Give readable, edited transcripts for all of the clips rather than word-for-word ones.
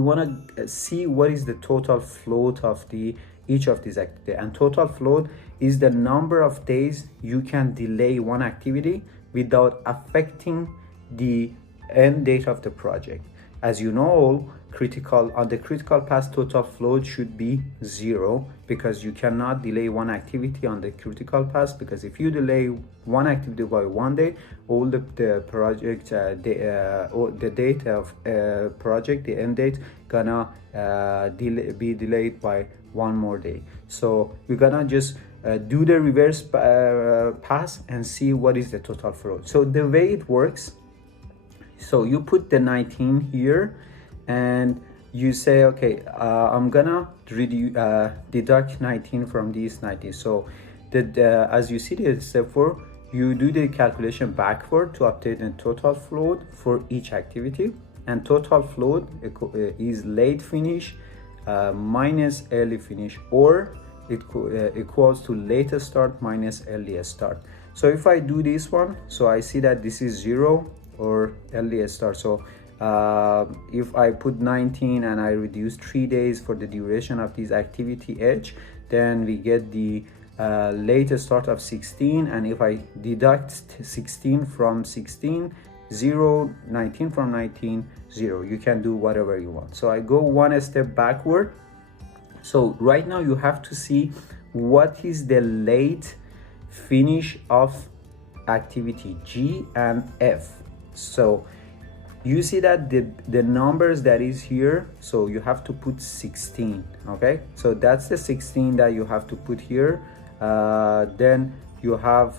we want to see what is the total float of each of these activities. And total float is the number of days you can delay one activity without affecting the end date of the project. As you know, on the critical path, total float should be 0, because you cannot delay one activity on the critical path, because if you delay one activity by 1 day, all the project the date of project, the end date, gonna be delayed by 1 more day. So we're gonna just do the reverse pass and see what is the total float. So the way it works, so you put the 19 here and you say, okay, I'm gonna deduct 19 from these 19. So as you see the step 4, you do the calculation backward to obtain the total float for each activity. And total float is late finish minus early finish, or it equals to late start minus early start. So if I do this one, so I see that this is 0 or early start. So if I put 19 and I reduce 3 days for the duration of this activity H, then we get the late start of 16. And if I deduct 16 from 16, 0, 19 from 19, 0. You can do whatever you want. So I go one step backward. So right now you have to see what is the late finish of activity G and F. So you see that the numbers that is here, so you have to put 16. Okay, so that's the 16 that you have to put here. Then you have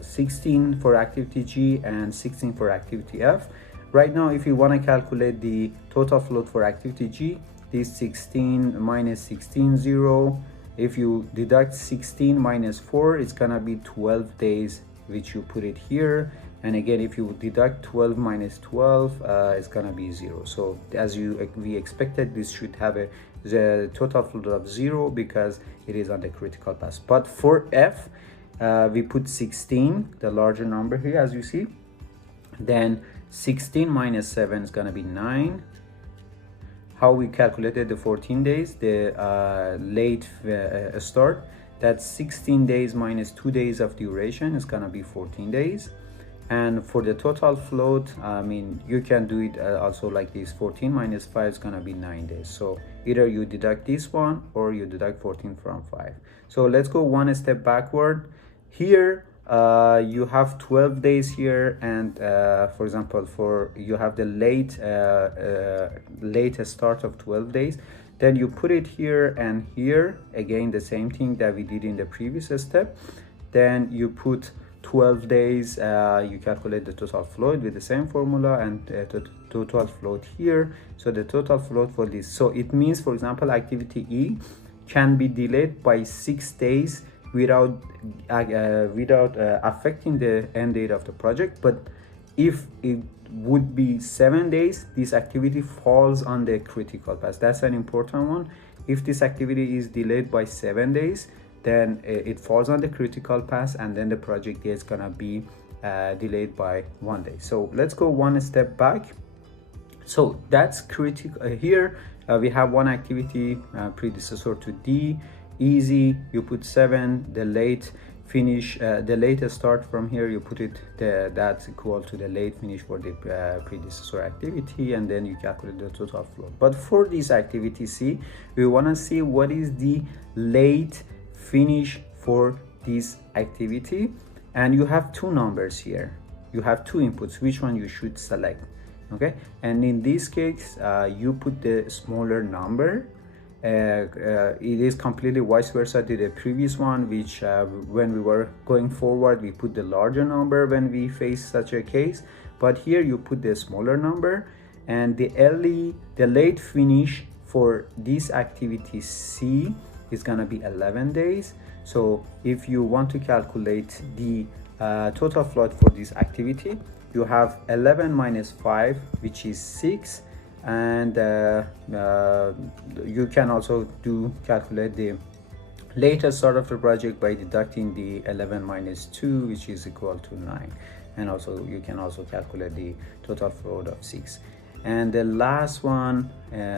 16 for activity G and 16 for activity F. Right now, if you want to calculate the total float for activity G, this 16 minus 16, 0. If you deduct 16 minus 4, it's gonna be 12 days, which you put it here. And again, if you deduct 12 minus 12, it's gonna be 0. So as we expected, this should have the total float of 0 because it is on the critical path. But for F, we put 16, the larger number here, as you see. Then 16 minus 7 is gonna be 9. How we calculated the 14 days, the late start, that's 16 days minus 2 days of duration is gonna be 14 days. And for the total float, I mean, you can do it also like this. 14 minus 5 is gonna be 9 days. So either you deduct this one or you deduct 14 from 5. So let's go one step backward. Here, you have 12 days here, and for example, you have the late start of 12 days. Then you put it here and here, again the same thing that we did in the previous step. Then you put 12 days, you calculate the total float with the same formula, and the total float here. So the total float for this, so it means, for example, activity E can be delayed by 6 days without affecting the end date of the project. But if it would be 7 days, this activity falls on the critical path. That's an important one. If this activity is delayed by 7 days, then it falls on the critical path, and then the project is gonna be delayed by 1 day. So let's go one step back. So that's critical. Here we have one activity predecessor to D, easy. You put 7, the late finish, the late start from here, you put it that's equal to the late finish for the predecessor activity, and then you calculate the total float. But for this activity C, we want to see what is the late finish for this activity, and you have two numbers here. You have two inputs, which one you should select. Okay, and in this case, you put the smaller number. It is completely vice versa to the previous one, which when we were going forward, we put the larger number when we face such a case. But here you put the smaller number, and the late finish for this activity C is gonna be 11 days. So if you want to calculate the total float for this activity, you have 11 minus 5, which is 6. And you can also calculate the latest start of the project by deducting the 11 minus 2, which is equal to 9. And also you can also calculate the total float of 6. And the last one,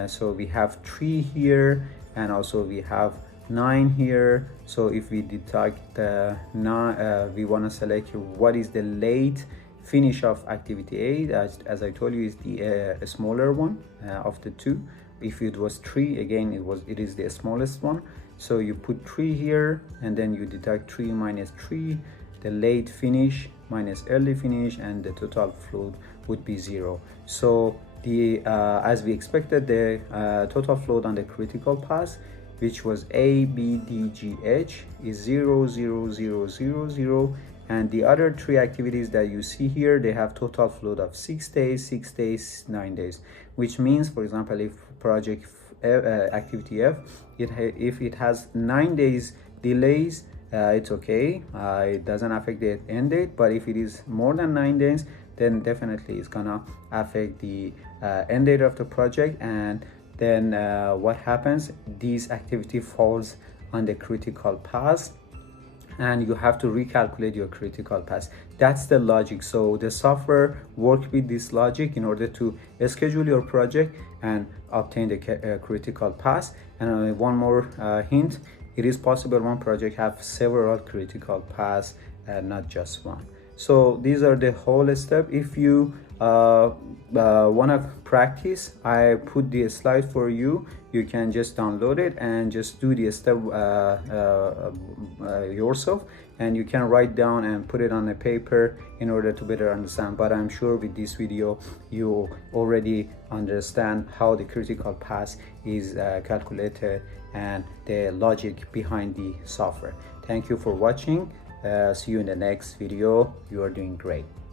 so we have 3 here, and also we have 9 here. So if we detect we want to select what is the late finish of activity A, as I told you, is the smaller one of the two. If it was 3, again it is the smallest one. So you put 3 here, and then you deduct 3 minus 3, the late finish minus early finish, and the total float would be 0. So the as we expected, the total float on the critical path, which was A, B, D, G, H, is 0, 0, 0, 0, 0. And the other 3 activities that you see here, they have total float of 6 days, 6 days, 9 days, which means, for example, if project activity F, if it has 9 days delays, it's okay, it doesn't affect the end date. But if it is more than 9 days, then definitely it's gonna affect the end date of the project. And then what happens, this activity falls on the critical path, and you have to recalculate your critical path. That's the logic. So the software works with this logic in order to schedule your project and obtain the critical path. And one more hint, it is possible one project have several critical paths, not just one. So these are the whole step. If you want to practice, I put the slide for you. You can just download it and just do the step yourself, and you can write down and put it on a paper in order to better understand. But I'm sure with this video you already understand how the critical path is calculated and the logic behind the software. Thank you for watching. See you in the next video. You are doing great.